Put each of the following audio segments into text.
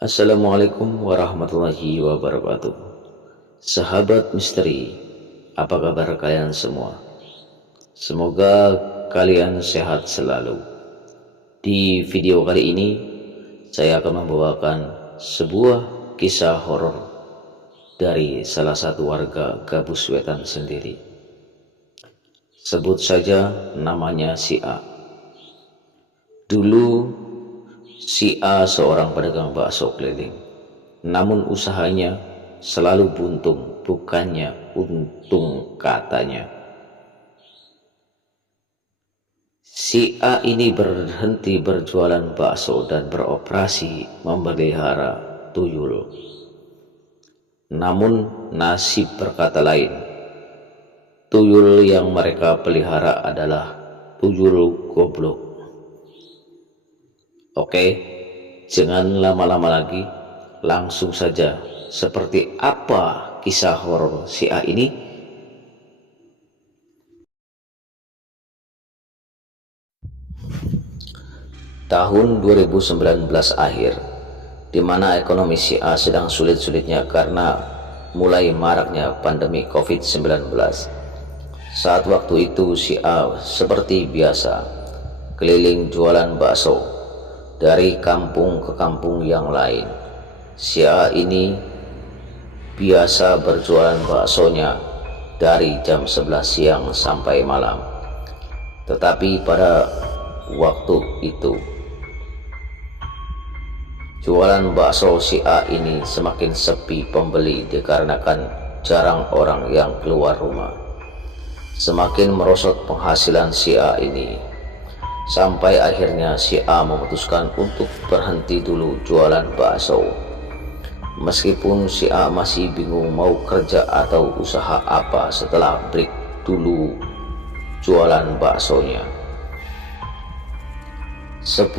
Assalamualaikum warahmatullahi wabarakatuh. Sahabat misteri, apa kabar kalian semua? Semoga kalian sehat selalu. Di video kali ini, saya akan membawakan sebuah kisah horor dari salah satu warga Gabus Wetan sendiri. Sebut saja namanya si A. Dulu si A seorang pedagang bakso keliling, namun usahanya selalu buntung, bukannya untung katanya. Si A ini berhenti berjualan bakso dan beroperasi memelihara tuyul. Namun nasib berkata lain. Tuyul yang mereka pelihara adalah tuyul goblok. Oke, jangan lama-lama lagi, langsung saja. Seperti apa kisah horor si A ini? Tahun 2019 akhir, di mana ekonomi si A sedang sulit-sulitnya karena mulai maraknya pandemi COVID-19. Saat waktu itu si A seperti biasa keliling jualan bakso dari kampung ke kampung yang lain. Si A ini biasa berjualan baksonya dari jam 11 siang sampai malam. Tetapi pada waktu itu, jualan bakso si A ini semakin sepi pembeli dikarenakan jarang orang yang keluar rumah. Semakin merosot penghasilan si A ini. Sampai akhirnya si A memutuskan untuk berhenti dulu jualan bakso. Meskipun si A masih bingung mau kerja atau usaha apa setelah break dulu jualan baksonya. 10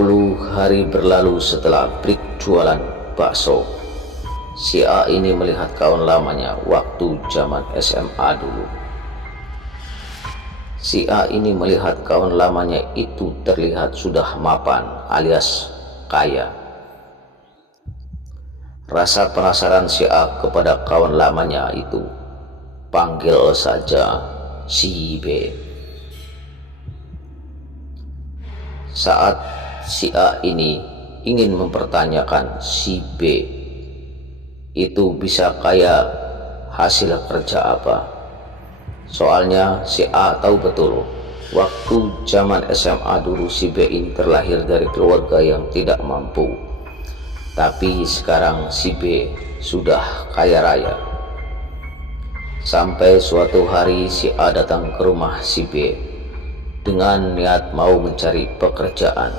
hari berlalu setelah break jualan bakso. Si A ini melihat kawan lamanya waktu zaman SMA dulu. Si A ini melihat kawan lamanya itu terlihat sudah mapan alias kaya. Rasa penasaran si A kepada kawan lamanya itu, panggil saja si B. Saat si A ini ingin mempertanyakan si B itu bisa kaya hasil kerja apa. Soalnya si A tahu betul, waktu zaman SMA dulu si B ini terlahir dari keluarga yang tidak mampu. Tapi sekarang si B sudah kaya raya. Sampai suatu hari si A datang ke rumah si B dengan niat mau mencari pekerjaan.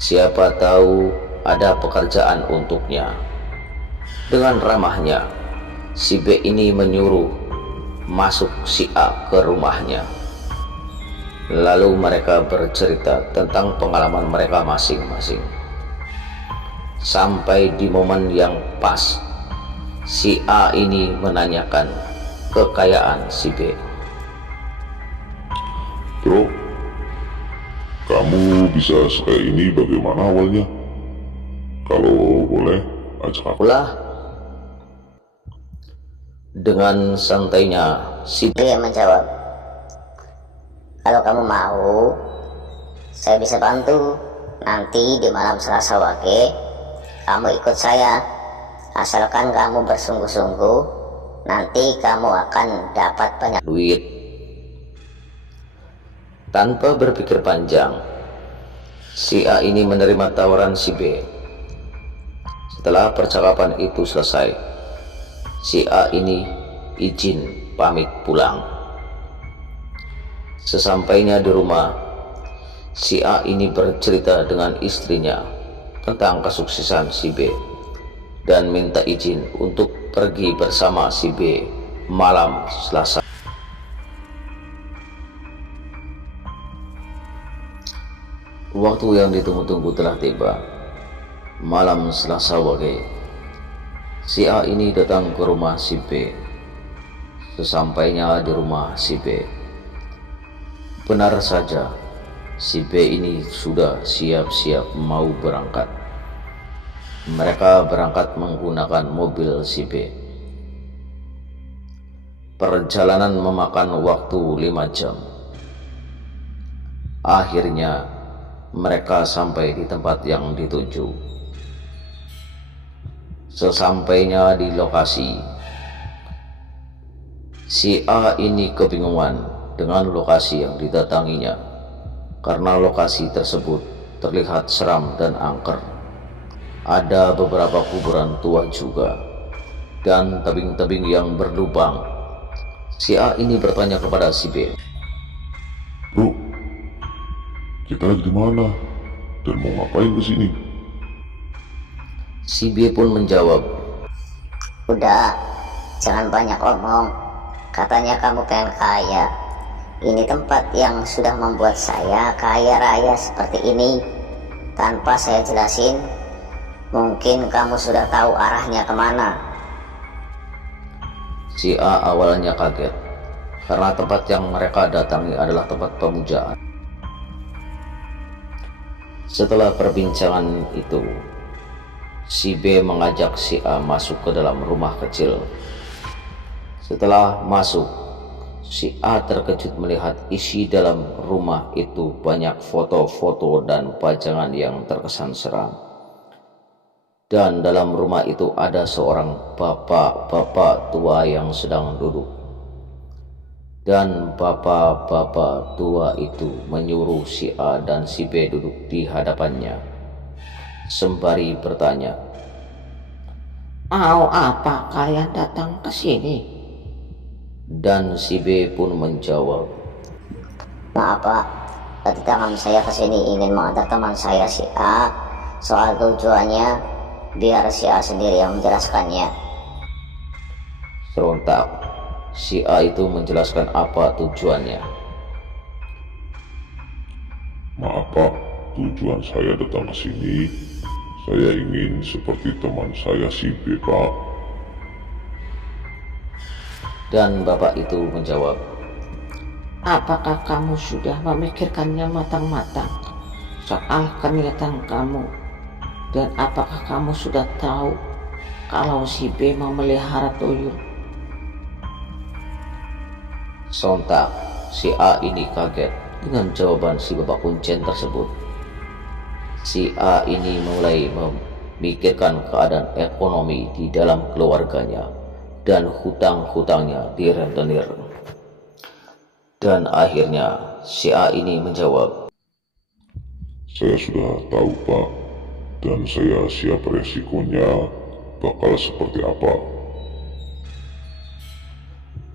Siapa tahu ada pekerjaan untuknya. Dengan ramahnya, si B ini menyuruh masuk si A ke rumahnya. Lalu mereka bercerita tentang pengalaman mereka masing-masing. Sampai di momen yang pas, si A ini menanyakan kekayaan si B. Bro, kamu bisa sekaya ini bagaimana awalnya? Kalau boleh, ajak aku. Ulah. Dengan santainya si B menjawab, kalau kamu mau, saya bisa bantu. Nanti di malam Selasa Wage, kamu ikut saya. Asalkan kamu bersungguh-sungguh, nanti kamu akan dapat banyak duit. Tanpa berpikir panjang, si A ini menerima tawaran si B. Setelah percakapan itu selesai, si A ini izin pamit pulang. Sesampainya di rumah, si A ini bercerita dengan istrinya tentang kesuksesan si B dan minta izin untuk pergi bersama si B malam Selasa. Waktu yang ditunggu-tunggu telah tiba. Malam Selasa Wage, si A ini datang ke rumah si B. Sesampainya di rumah si B, benar saja si B ini sudah siap-siap mau berangkat. Mereka berangkat menggunakan mobil si B. Perjalanan memakan waktu 5 jam. Akhirnya mereka sampai di tempat yang dituju. Sesampainya di lokasi, si A ini kebingungan dengan lokasi yang didatanginya karena lokasi tersebut terlihat seram dan angker. Ada beberapa kuburan tua juga dan tebing-tebing yang berlubang. Si A ini bertanya kepada si B, Bro, kita lagi di mana? Dan mau ngapain ke sini? Si B pun menjawab, Udah, jangan banyak omong. Katanya kamu pengen kaya. Ini tempat yang sudah membuat saya kaya raya seperti ini. Tanpa saya jelasin, mungkin kamu sudah tahu arahnya kemana. Si A awalnya kaget karena tempat yang mereka datangi adalah tempat pemujaan. Setelah perbincangan itu, si B mengajak si A masuk ke dalam rumah kecil. Setelah masuk, si A terkejut melihat isi dalam rumah itu banyak foto-foto dan pajangan yang terkesan seram. Dan dalam rumah itu ada seorang bapak-bapak tua yang sedang duduk. Dan bapak-bapak tua itu menyuruh si A dan si B duduk di hadapannya, sembari bertanya, Mau apa kalian datang ke sini? dan si B pun menjawab, Maaf Pak, kedatangan saya ke sini ingin mengantar teman saya si A. Soal tujuannya, biar si A sendiri yang menjelaskannya. Serentak si A itu menjelaskan apa tujuannya. Maaf Pak, tujuan saya datang ke sini, saya ingin seperti teman saya si B, Pak. Dan bapak itu menjawab, Apakah kamu sudah memikirkannya matang-matang soal kenyataan kamu? Dan apakah kamu sudah tahu kalau si B memelihara tuyul? sontak si A ini kaget dengan jawaban si bapak kuncen tersebut. Si A ini mulai memikirkan keadaan ekonomi di dalam keluarganya dan hutang-hutangnya di rentenir. Dan akhirnya si A ini menjawab, Saya sudah tahu Pak, dan saya siap resikonya bakal seperti apa.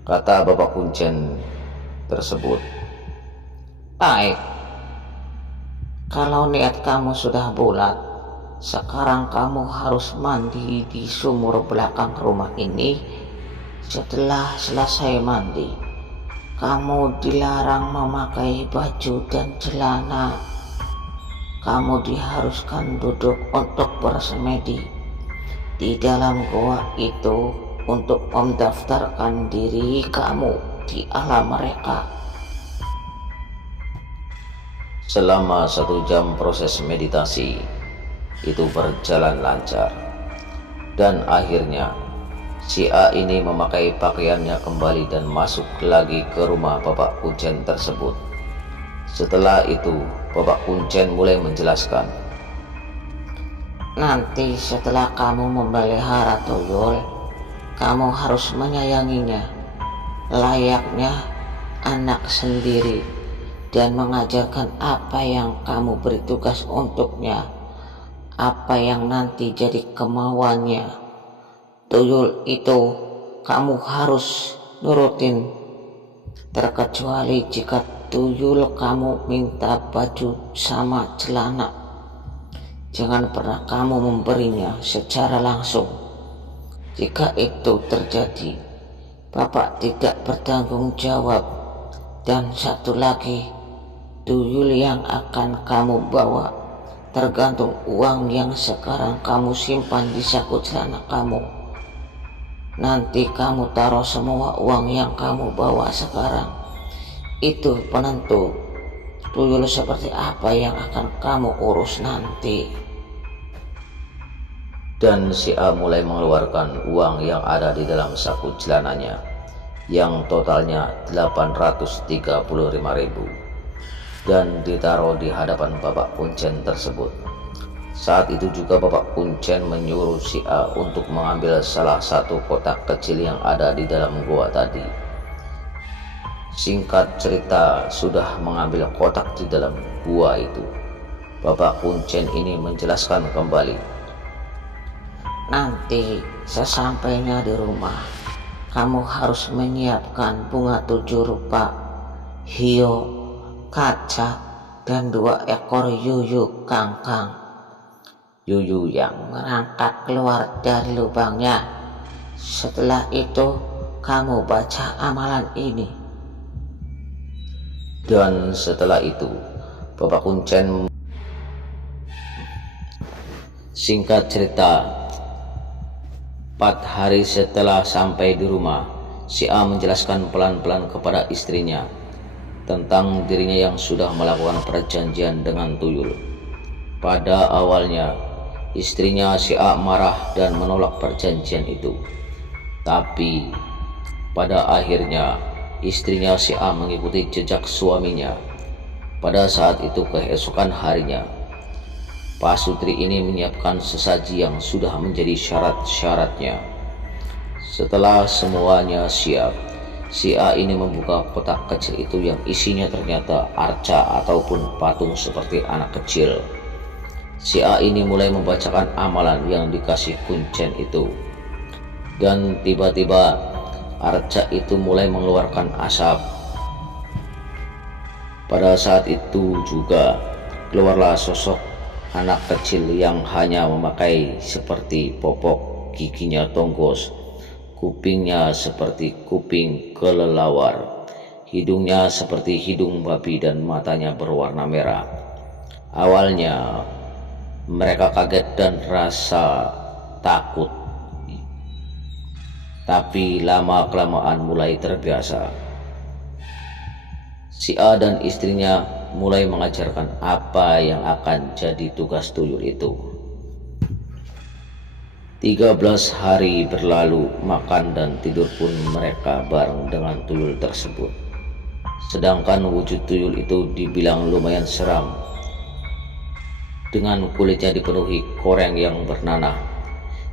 kata bapak kuncen tersebut. Baik, kalau niat kamu sudah bulat, sekarang kamu harus mandi di sumur belakang rumah ini. Setelah selesai mandi, kamu dilarang memakai baju dan celana. Kamu diharuskan duduk untuk bersemedi di dalam goa itu untuk mendaftarkan diri kamu di alam mereka. Selama 1 jam proses meditasi itu berjalan lancar. Dan akhirnya si A ini memakai pakaiannya kembali dan masuk lagi ke rumah bapak kuncen tersebut. Setelah itu bapak kuncen mulai menjelaskan, Nanti setelah kamu memelihara tuyul, kamu harus menyayanginya layaknya anak sendiri dan mengajarkan apa yang kamu beri tugas untuknya, apa yang nanti jadi kemauannya. Tuyul itu kamu harus nurutin, terkecuali jika tuyul kamu minta baju sama celana. Jangan pernah kamu memberinya secara langsung. Jika itu terjadi, Bapak tidak bertanggung jawab. Dan satu lagi, tuyul yang akan kamu bawa tergantung uang yang sekarang kamu simpan di saku celana kamu. Nanti kamu taruh semua uang yang kamu bawa sekarang. Itu penentu tuyul seperti apa yang akan kamu urus nanti. Dan si A mulai mengeluarkan uang yang ada di dalam saku celananya, yang totalnya 835.000, dan ditaruh di hadapan Bapak Kuncen tersebut. Saat itu juga Bapak Kuncen menyuruh si A untuk mengambil salah satu kotak kecil yang ada di dalam gua tadi. Singkat cerita, sudah mengambil kotak di dalam gua itu, Bapak Kuncen ini menjelaskan kembali. Nanti sesampainya di rumah, kamu harus menyiapkan bunga 7 rupa, hiyo, kaca, dan 2 ekor yuyu kangkang. Yuyu yang merangkak keluar dari lubangnya. Setelah itu, kamu baca amalan ini. Dan setelah itu, Bapak Kuncen, singkat cerita, 4 hari setelah sampai di rumah, si A menjelaskan pelan-pelan kepada istrinya tentang dirinya yang sudah melakukan perjanjian dengan tuyul. Pada awalnya, istrinya si A marah dan menolak perjanjian itu. Tapi pada akhirnya, istrinya si A mengikuti jejak suaminya. Pada saat itu keesokan harinya, pasutri ini menyiapkan sesaji yang sudah menjadi syarat-syaratnya. Setelah semuanya siap, si A ini membuka kotak kecil itu yang isinya ternyata arca ataupun patung seperti anak kecil. Si A ini mulai membacakan amalan yang dikasih Kuncen itu. Dan tiba-tiba arca itu mulai mengeluarkan asap. Pada saat itu juga keluarlah sosok anak kecil yang hanya memakai seperti popok, giginya tonggos, kupingnya seperti kuping kelelawar, hidungnya seperti hidung babi, dan matanya berwarna merah. Awalnya mereka kaget dan rasa takut, tapi lama-kelamaan mulai terbiasa. Si A dan istrinya mulai mengajarkan apa yang akan jadi tugas tuyul itu. 13 hari berlalu, makan dan tidur pun mereka bareng dengan tuyul tersebut. Sedangkan wujud tuyul itu dibilang lumayan seram, dengan kulitnya dipenuhi koreng yang bernanah,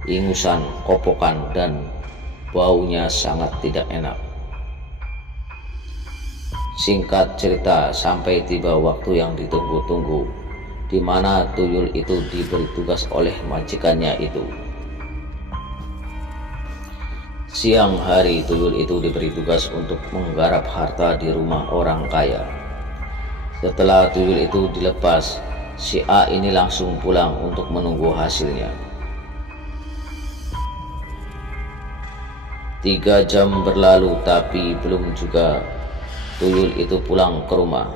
ingusan, kopokan, dan baunya sangat tidak enak. Singkat cerita, sampai tiba waktu yang ditunggu-tunggu, di mana tuyul itu diberi tugas oleh majikannya itu. Siang hari, tuyul itu diberi tugas untuk menggarap harta di rumah orang kaya. Setelah tuyul itu dilepas, si A ini langsung pulang untuk menunggu hasilnya. 3 jam berlalu, tapi belum juga tuyul itu pulang ke rumah.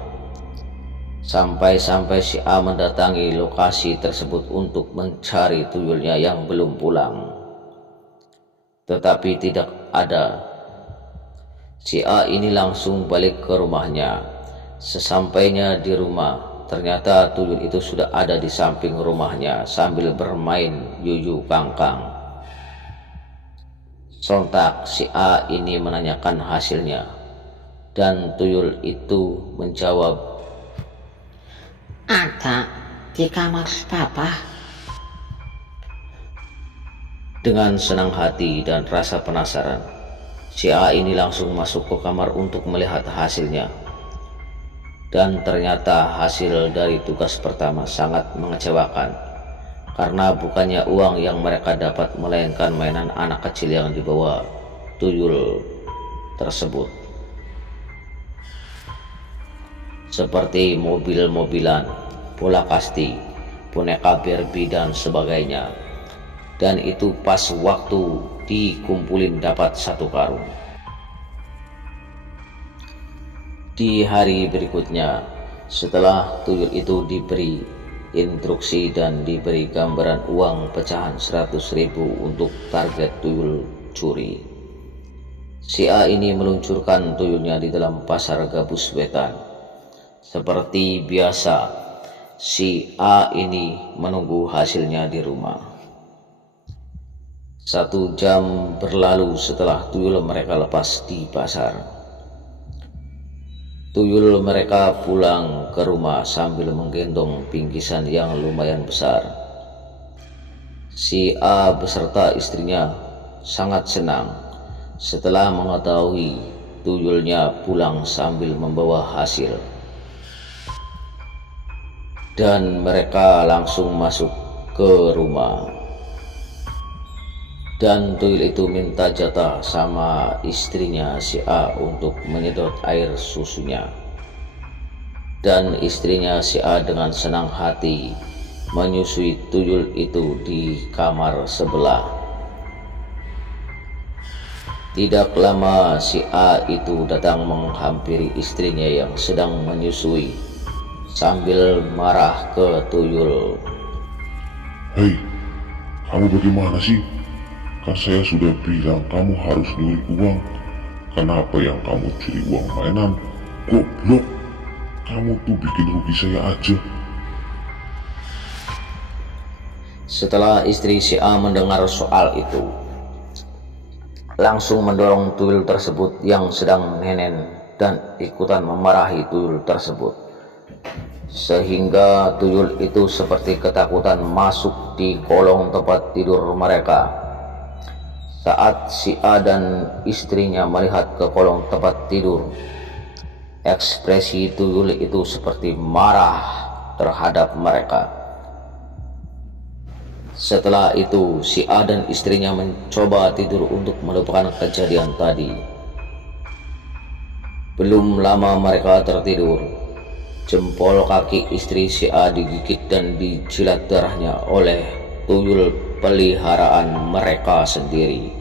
Sampai-sampai si A mendatangi lokasi tersebut untuk mencari tuyulnya yang belum pulang, tetapi tidak ada. Si A ini langsung balik ke rumahnya. Sesampainya di rumah, ternyata tuyul itu sudah ada di samping rumahnya sambil bermain yuyu kangkang. Sontak si A ini menanyakan hasilnya, dan tuyul itu menjawab, Ada di kamar papa. Dengan senang hati dan rasa penasaran, si A ini langsung masuk ke kamar untuk melihat hasilnya. Dan ternyata hasil dari tugas pertama sangat mengecewakan, karena bukannya uang yang mereka dapat, melainkan mainan anak kecil yang dibawa tuyul tersebut, seperti mobil-mobilan, bola kasti, boneka Barbie, dan sebagainya. Dan itu pas waktu dikumpulin dapat 1 karung. Di hari berikutnya, setelah tuyul itu diberi instruksi dan diberi gambaran uang pecahan 100.000 untuk target tuyul curi, si A ini meluncurkan tuyulnya di dalam pasar Gabus Wetan. Seperti biasa, si A ini menunggu hasilnya di rumah. 1 jam berlalu setelah tuyul mereka lepas di pasar. Tuyul mereka pulang ke rumah sambil menggendong bingkisan yang lumayan besar. Si A beserta istrinya sangat senang setelah mengetahui tuyulnya pulang sambil membawa hasil. Dan mereka langsung masuk ke rumah. Dan tuyul itu minta jatah sama istrinya si A untuk menyedot air susunya. Dan istrinya si A dengan senang hati menyusui tuyul itu di kamar sebelah. Tidak lama si A itu datang menghampiri istrinya yang sedang menyusui sambil marah ke tuyul. Hei, kamu bagaimana sih? Kan saya sudah bilang kamu harus nyuri uang. Kenapa yang kamu curi uang mainan? Goblok, kamu tuh bikin rugi saya aja. Setelah istri si A mendengar soal itu, langsung mendorong tuyul tersebut yang sedang nenen dan ikutan memarahi tuyul tersebut, sehingga tuyul itu seperti ketakutan masuk di kolong tempat tidur mereka. Saat si A dan istrinya melihat ke kolong tempat tidur, ekspresi tuyul itu seperti marah terhadap mereka. Setelah itu, si A dan istrinya mencoba tidur untuk melupakan kejadian tadi. Belum lama mereka tertidur, jempol kaki istri si A digigit dan dijilat darahnya oleh tuyul peliharaan mereka sendiri.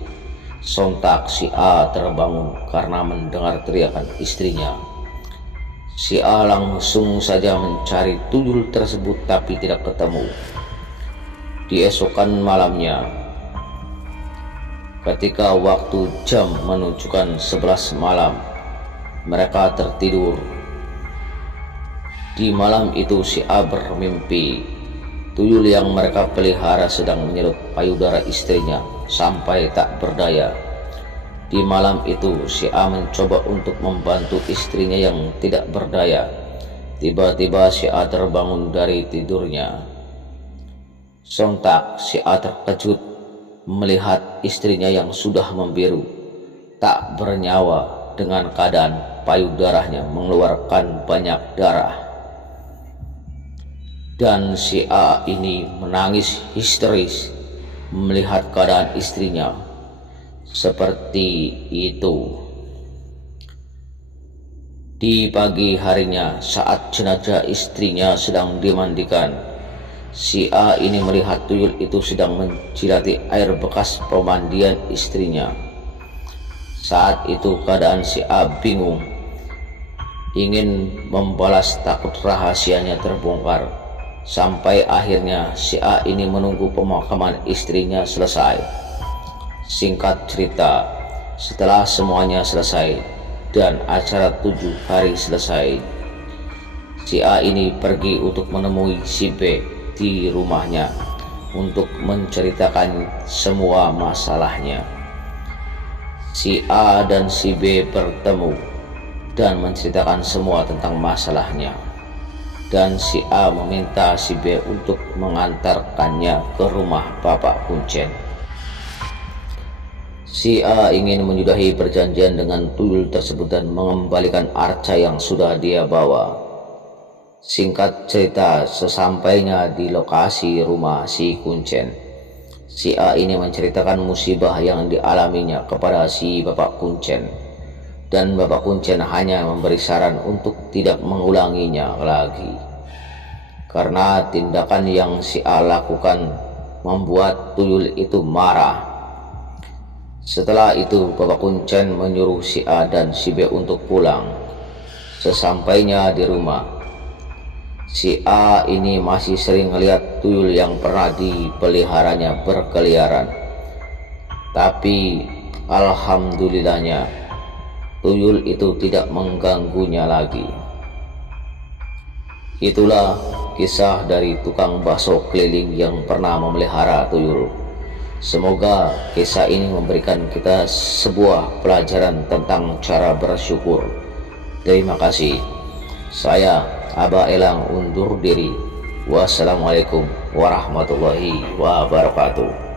Sontak si A terbangun karena mendengar teriakan istrinya. Si A langsung saja mencari tuyul tersebut tapi tidak ketemu. Di esokan malamnya, ketika waktu jam menunjukkan 11 malam, mereka tertidur. Di malam itu si A bermimpi tuyul yang mereka pelihara sedang menyedot payudara istrinya sampai tak berdaya. Di malam itu si A mencoba untuk membantu istrinya yang tidak berdaya. Tiba-tiba si A terbangun dari tidurnya. Sontak si A terkejut melihat istrinya yang sudah membiru, tak bernyawa dengan keadaan payudaranya mengeluarkan banyak darah. Dan si A ini menangis histeris melihat keadaan istrinya seperti itu. Di pagi harinya, saat jenazah istrinya sedang dimandikan, si A ini melihat tuyul itu sedang menjilati air bekas pemandian istrinya. Saat itu keadaan si A bingung, ingin membalas takut rahasianya terbongkar. Sampai akhirnya si A ini menunggu pemakaman istrinya selesai. Singkat cerita, setelah semuanya selesai dan acara 7 hari selesai, si A ini pergi untuk menemui si B di rumahnya untuk menceritakan semua masalahnya. Si A dan si B bertemu dan menceritakan semua tentang masalahnya. Dan si A meminta si B untuk mengantarkannya ke rumah Bapak Kuncen. Si A ingin menyudahi perjanjian dengan tuyul tersebut dan mengembalikan arca yang sudah dia bawa. Singkat cerita, sesampainya di lokasi rumah si Kuncen, si A ini menceritakan musibah yang dialaminya kepada si Bapak Kuncen. Dan Bapak Kuncen hanya memberi saran untuk tidak mengulanginya lagi, karena tindakan yang si A lakukan membuat tuyul itu marah. Setelah itu Bapak Kuncen menyuruh si A dan si B untuk pulang. Sesampainya di rumah, si A ini masih sering melihat tuyul yang pernah dipeliharanya berkeliaran. Tapi alhamdulillahnya tuyul itu tidak mengganggunya lagi. Itulah kisah dari tukang bakso keliling yang pernah memelihara tuyul. Semoga kisah ini memberikan kita sebuah pelajaran tentang cara bersyukur. Terima kasih. Saya Aba Elang undur diri. Wassalamualaikum warahmatullahi wabarakatuh.